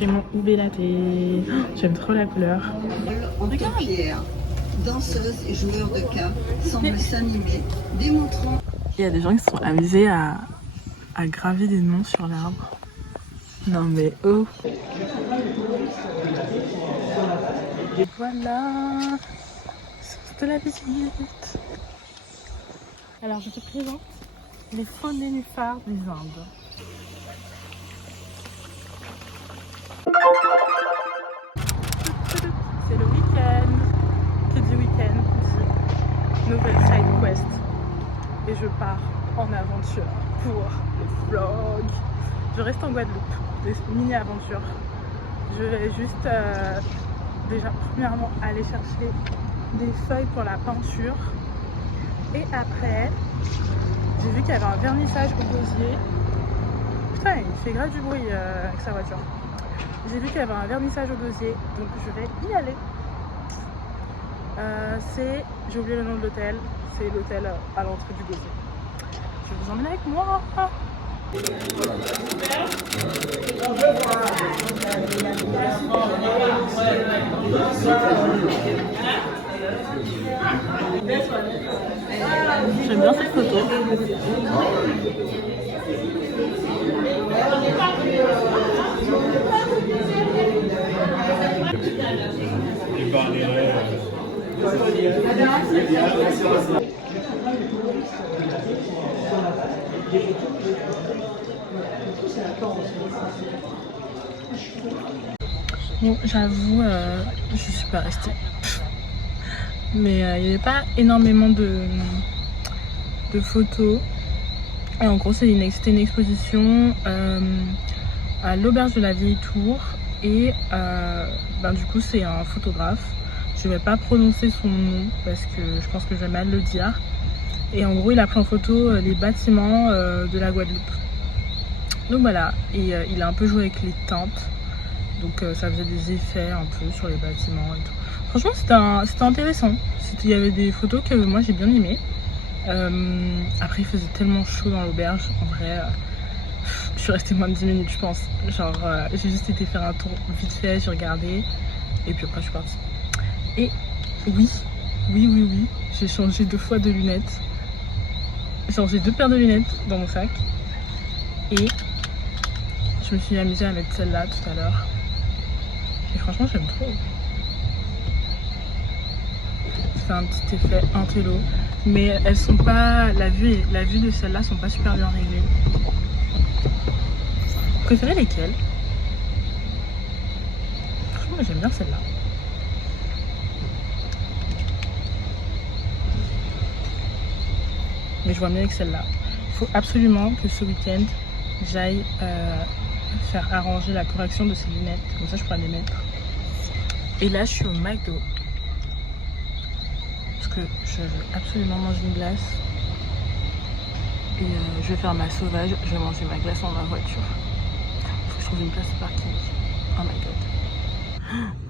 J'ai mon UB latte. J'aime trop la couleur. En paupières, danseuses et joueurs de cartes semblent s'animer, démontrant... Il y a des gens qui se sont amusés à graver des noms sur l'arbre. Non mais oh. Et voilà, source de la visite. Alors je te présente les faux nénuphars des Indes. C'est le week-end. Qui dit week-end dit nouvelle side quest. Et je pars en aventure pour le vlog. Je reste en Guadeloupe, des mini-aventures. Je vais juste déjà premièrement aller chercher des feuilles pour la peinture. Et après, j'ai vu qu'il y avait un vernissage au gosier. Putain, il fait grave du bruit avec sa voiture. J'ai vu qu'il y avait un vernissage au gosier, donc je vais y aller. J'ai oublié le nom de l'hôtel, c'est l'hôtel à l'entrée du gosier. Je vais vous emmener avec moi. J'aime bien cette photo. Bon, j'avoue, je suis pas restée. Mais il n'y avait pas énormément de photos. Et en gros, c'était une exposition à l'auberge de la Vieille Tour. Et du coup, c'est un photographe. Je vais pas prononcer son nom parce que je pense que je vais mal le dire. Et en gros, il a pris en photo les bâtiments de la Guadeloupe. Donc voilà, et il a un peu joué avec les teintes. Donc ça faisait des effets un peu sur les bâtiments et tout. Franchement, c'était intéressant. Il y avait des photos que moi j'ai bien aimées. Après, il faisait tellement chaud dans l'auberge. En vrai, je suis restée moins de 10 minutes, je pense. Genre, j'ai juste été faire un tour vite fait, j'ai regardé. Et puis après, je suis partie. Et oui, j'ai changé 2 fois de lunettes. J'ai changé 2 paires de lunettes dans mon sac. Et je me suis amusée à mettre celle-là tout à l'heure. Et franchement, j'aime trop. C'est un petit effet intello. Mais elles sont pas... La vue de celles-là sont pas super bien réglées. Vous préférez lesquelles? Franchement, j'aime bien celle-là. Mais je vois mieux avec celle-là. Il faut absolument que ce week-end, j'aille faire arranger la correction de ces lunettes. Comme ça, je pourrais les mettre. Et là, je suis au McDo. Parce que je veux absolument manger une glace. Et je vais faire ma sauvage. Je vais manger ma glace dans ma voiture. Il faut que je trouve une place de parking. Oh my god.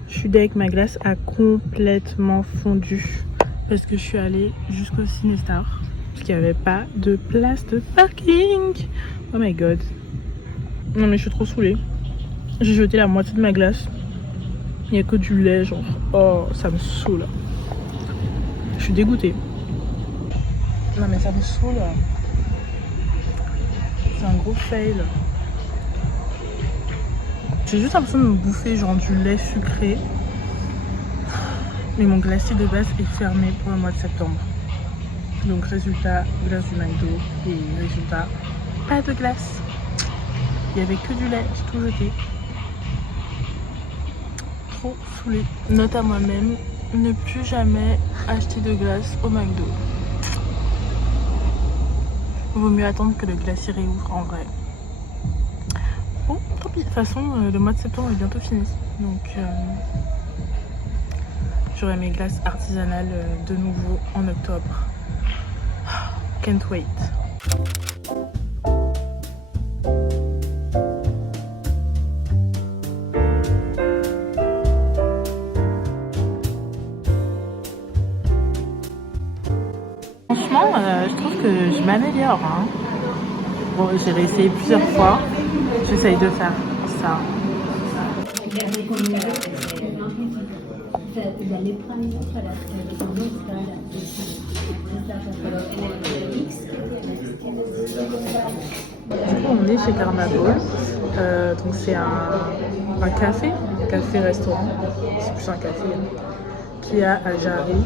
Je suis deg, ma glace a complètement fondu. Parce que je suis allée jusqu'au Cinestar. Parce qu'il n'y avait pas de place de parking. Oh my god. Non mais je suis trop saoulée. J'ai jeté la moitié de ma glace. Il n'y a que du lait, genre. Oh, ça me saoule. Je suis dégoûtée. Non mais ça me saoule. C'est un gros fail. J'ai juste l'impression de me bouffer genre du lait sucré. Mais mon glacier de base est fermé pour le mois de septembre. Donc résultat, glace du McDo. Et résultat, pas de glace. Il n'y avait que du lait, j'ai tout jeté. Trop saoulée. Note à moi-même, ne plus jamais acheter de glace au McDo. Vaut mieux attendre que le glacier réouvre en vrai. Bon, tant pis. De toute façon, le mois de septembre est bientôt fini. Donc j'aurai mes glaces artisanales de nouveau en octobre. Can't wait. Franchement, je trouve que je m'améliore. Hein. Bon, j'ai réessayé plusieurs fois. J'essaye de faire ça. Du coup, on est chez Karma Bowl. Donc c'est un café-restaurant, c'est plus un café, qui est à Jarry.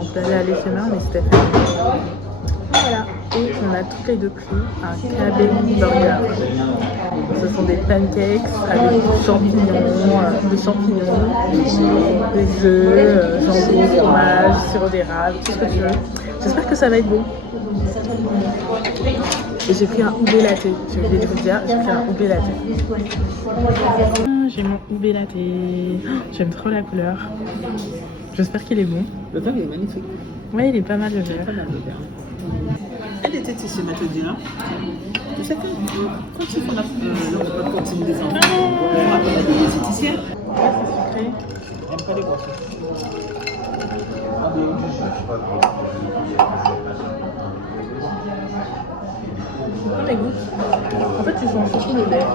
On peut aller à l'éphémère, mais c'était fermé. Voilà, et on a toutes les deux pris un KB burger. Ce sont des pancakes avec des champignons, des œufs, jambon, fromage, sirop d'érable, tout ce que tu veux. J'espère que ça va être bon. Et j'ai pris un oubé latte, j'ai oublié de vous dire, j'ai pris un oubé latte. J'ai mon oubé latte, j'aime trop la couleur. J'espère qu'il est bon. Le verre est magnifique. Ouais, il est pas mal le verre. Elle était ici, ma te dire. Tu sais que quand tu fais le repas de cantine des enfants, on appelle la diététicienne. Ouais, c'est sucré. Elle n'aime pas les boissons. On les goûte. En fait, tu sens surtout le lait.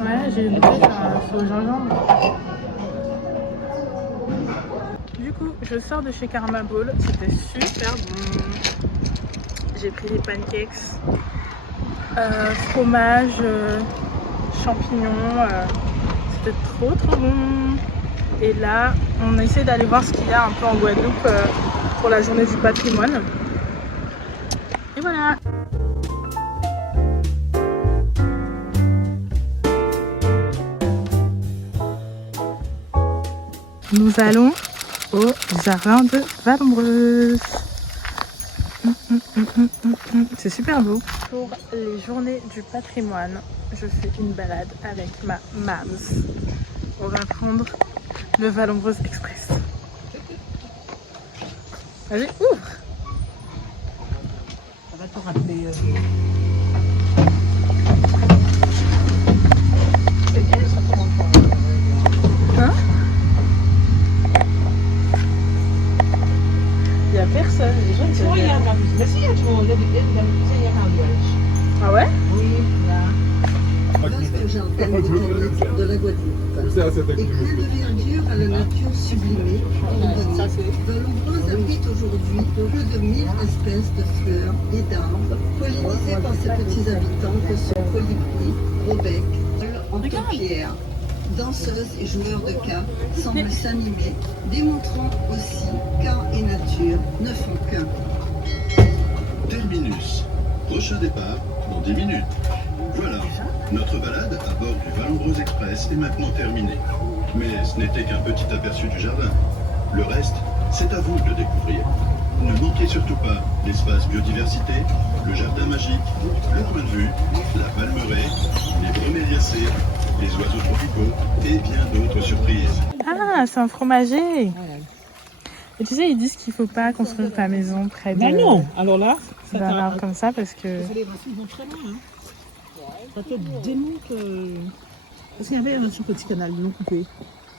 Ouais, j'ai goûté ça au gingembre. Du coup, je sors de chez Karma Bowl. C'était super bon. J'ai pris des pancakes, fromage, champignons. C'était trop bon. Et là, on essaie d'aller voir ce qu'il y a un peu en Guadeloupe pour la journée du patrimoine. Et voilà. Nous allons au jardin de Vallombreuse. C'est super beau. Pour les journées du patrimoine, je fais une balade avec ma Mams. On va prendre le Vallombreuse Express. Allez, ouvre! Ça va te rappeler. C'est bien, ça commence par. Hein? Il n'y a personne, les gens Tu vois, il y a un bus. Mais si, il y a toujours il y a un village. Ah ouais? Oui, là. Vaste jardin botanique de la Guadeloupe. Et plein de verdure à la nature sublimée, abandonnée. Vallombreuse abrite aujourd'hui plus de 1000 espèces de fleurs et d'arbres, pollinisées par ses petits habitants que sont colibris, gros-becs, en paupières. Danseuses et joueurs de cas semblent s'animer, démontrant aussi qu'art et nature ne font qu'un. Terminus. Prochain départ dans 10 minutes. Voilà, notre balade à bord du Vallombreuse Express est maintenant terminée. Mais ce n'était qu'un petit aperçu du jardin. Le reste, c'est à vous de le découvrir. Ne manquez surtout pas l'espace biodiversité, le jardin magique, le point de vue, la palmeraie, les broméliacées, les oiseaux tropicaux et bien d'autres surprises. Ah, c'est un fromager! Et tu sais, ils disent qu'il ne faut pas construire ta maison près de... Ben non, alors là, ça d'un arbre comme ça parce que... les racines vont très loin. Hein. Ça te démonte. Parce qu'il y avait un petit canal non coupé.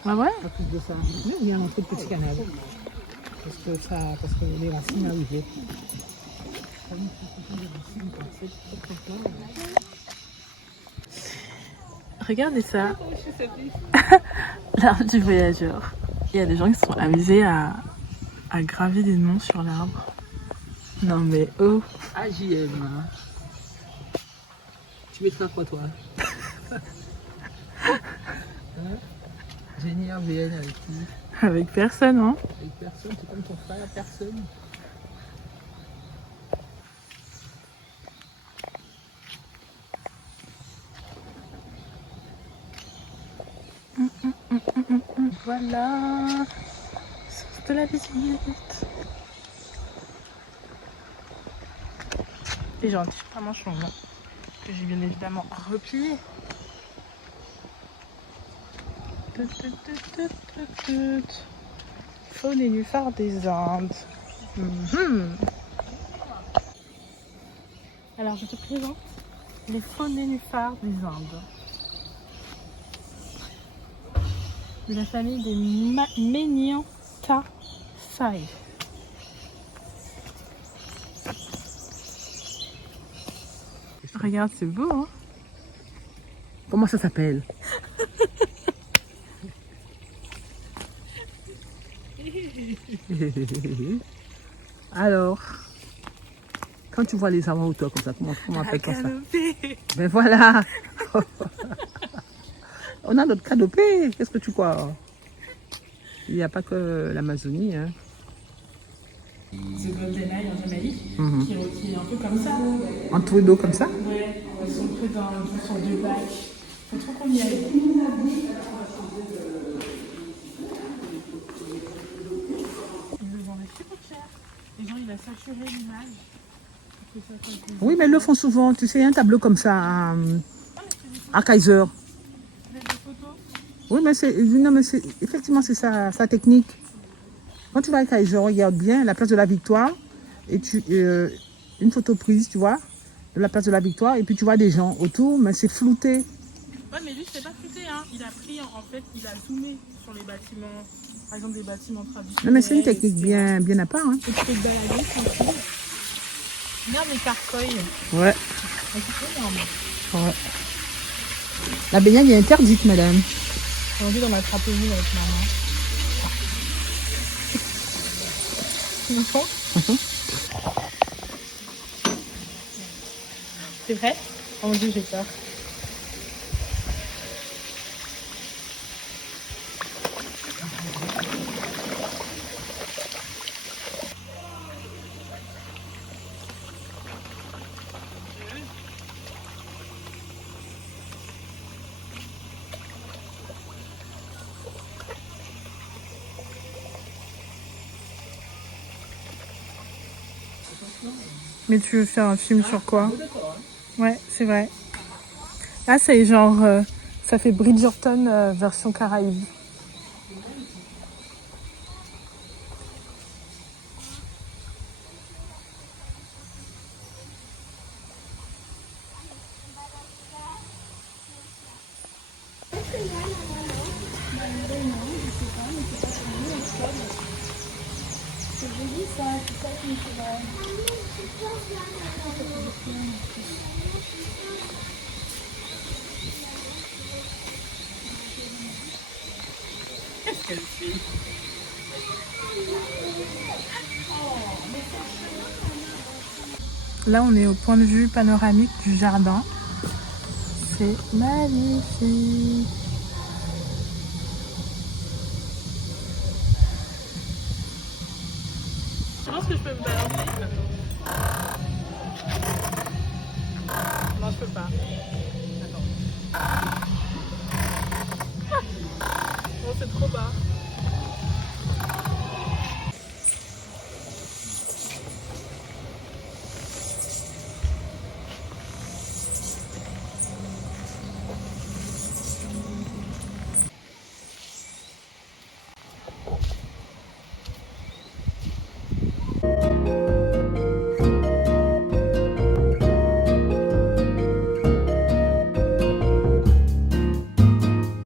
Ah ouais? À plus de ça. Mais il y a un autre petit canal. Parce que les racines arrivaient. Regardez ça. L'arbre du voyageur. Il y a des gens qui se sont amusés à graver des noms sur l'arbre. Non mais oh. AJM. Hein. Tu mettras quoi toi? Hein? Génie RVN avec qui? Avec personne, hein? Avec personne, c'est comme ton frère, personne. Voilà. Source de la visite. Et j'ai un t-shirt à manches longues, hein, que j'ai bien évidemment replié. Faune et nénuphars des Indes. Alors je te présente les faunes nénuphars des Indes. de la famille des Meniantaceae. Regarde, c'est beau, hein? Comment ça s'appelle? Alors, quand tu vois les arbres autour comme ça, comment on appelle ça? Ben voilà. On a notre canopée. Qu'est-ce que tu crois? Il n'y a pas que l'Amazonie, hein. The GoldenEye en Jamaïque, qui est un peu comme ça. Entouré d'eau comme ça? Ouais, ils sont pris dans une sorte de bac. Faut trop qu'on y aille. Ils le vendaient super cher. Les gens, il a saturé l'image. Oui, mais ils le font souvent. Tu sais, un tableau comme ça à Kaiser. Des photos. Oui, mais c'est effectivement c'est sa technique. Quand tu vas à Kaiser, regarde bien la place de la Victoire et une photo prise, tu vois, de la place de la Victoire et puis tu vois des gens autour, mais c'est flouté. Ouais, mais lui, c'est pas flouté, hein. Il a pris, en fait, il a zoomé sur les bâtiments, par exemple des bâtiments traditionnels. Non, mais c'est une technique bien à part. Hein. Et tu peux te balader tranquille. Regarde les carcoïs. Ouais. C'est énorme. Ouais. La baignade est interdite, madame. Aujourd'hui, on a attrapé une avec maman. C'est vrai? Oh mon dieu, j'ai peur. Mais tu veux faire un film sur quoi? Ouais, c'est vrai. Là, c'est genre... ça fait Bridgerton version Caraïbes. Qu'est-ce qu'elle fait? Là, on est au point de vue panoramique du jardin. C'est magnifique. Je pense que je peux me balancer. Non, je peux pas. Attends. Oh, c'est trop bas.